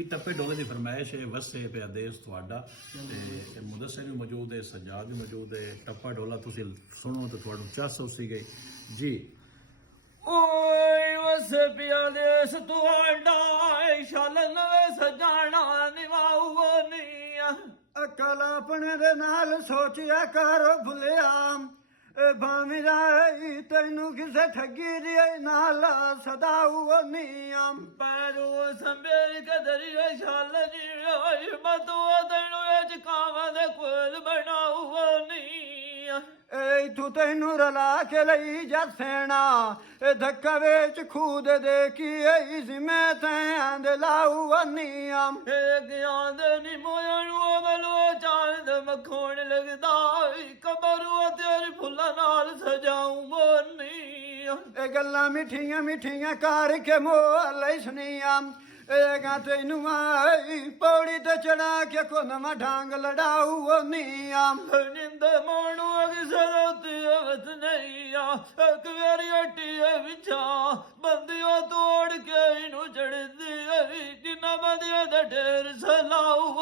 जी टप्पे डोले की फरमाइश है वसे पे देश थोड़ा ते मुदस्सिर भी मौजूद है सज्जाद भी मौजूद है टप्पा डोला तुसी सुनो तो थोड़ा चस उसी गई जी ਓਏ ਵਸੇ ਪਿਆ ਦੇਸ ਤੁਹਾਡਾ ਸ਼ਾਲ ਨਵੇਂ ਸਜਾਣਾ ਨਿਵਾਉ ਨੀਆਂ ਅਕਲ ਆਪਣੇ ਦੇ ਨਾਲ ਸੋਚਿਆ ਕਰ ਭੁਲਿਆ ਏ ਭਾਵੇਂ ਰਾਈ ਤੈਨੂੰ ਕਿਸੇ ਠੱਗੀ ਦੀ ਨਾਲ ਸਦਾਉ ਨੀਆਂ ਪੈਰੂ ਸੰਭੇਲ ਕੇ ਦਰਿਆ ਸ਼ਾਲ ਜੀ ਓਏ ਮਤੋ ਤੈਨੂੰ ਇਹ ਕਾਵਾਂ ਦੇ ਕੋਲ ਬਣਾਉ ਨੀਆਂ ਏ ਤੂੰ ਤੈਨੂੰ ਰਲਾ ਕੇ ਲਈ ਜਾ ਸੈਣਾ ਏ ਧੱਕਾ ਵਿੱਚ ਖੂਦ ਦੇ ਕੀ ਏ ਜ਼ਿਮੇ ਤੈਂ ਦੇ ਲਾਉ ਨੀਆਂ ਗਿਆਨ ਦੇ ਨੀ ਮੋਇਆ ਨੂੰ ਬਲੋ ਚਾਂਦ ਮਖੋਣ ਲੱਗਦਾ ਕਬਰੂ ਤੇਰੀ ਫੁੱਲਾਂ ਨਾਲ ਸਜਾਉ ਮੋਨੀ ਇਹ ਗੱਲਾਂ ਮਿੱਠੀਆਂ ਮਿੱਠੀਆਂ ਕਰਕੇ ਮੋਹ ਲੈ ਸੁਣੀਆਂ ਇਹ ਗਾ ਤੈਨੂੰ ਆਈ ਪੌੜੀ ਤੇ ਚੜਾ ਕੇ ਕੋ ਨਵਾਂ ਢਾਂਗ ਲੜਾਉ ਨੀਆਂ ਨਿੰਦ ਮਾਣੂ ਅਗਸਰਤੀ ਅਵਤ ਨਹੀਂ ਆ ਇੱਕ ਵਾਰੀ ਹੱਟੀ ਵਿਚਾ ਬੰਦਿਓ ਤੋੜ ਕੇ ਇਹਨੂੰ ਚੜਦੀ ਜਿੰਨਾ ਬੰਦਿਆਂ ਦਾ ਢੇਰ ਸਲਾਉ